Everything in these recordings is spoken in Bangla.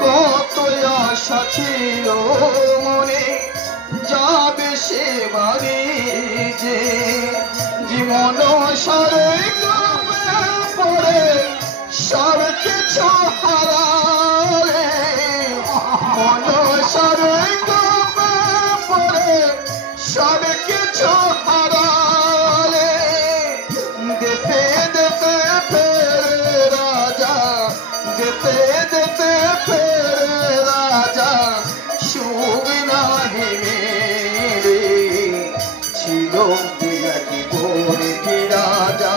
কত আশা ছিল মনে যাবে সে বাড়ি যে জীবন সারে পরে সব কিছু হারালে মন সারে পরে সব কিছু হারালে দেশে দেশে ফেরে রাজা দেশে দেশে ফেরে রাজা সুখ নাহি মেরে ছিল কি বলে কি রাজা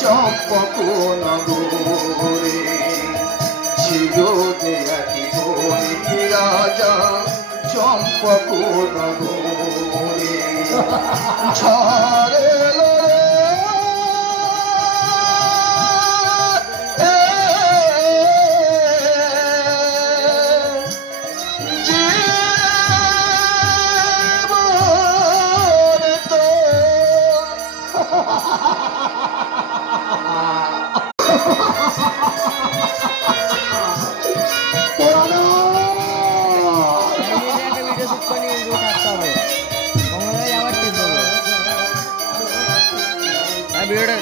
চম্পক নগরে ছিল কি বলে কি রাজা চম্পক নগরে ঝড়ে ভিডিওটা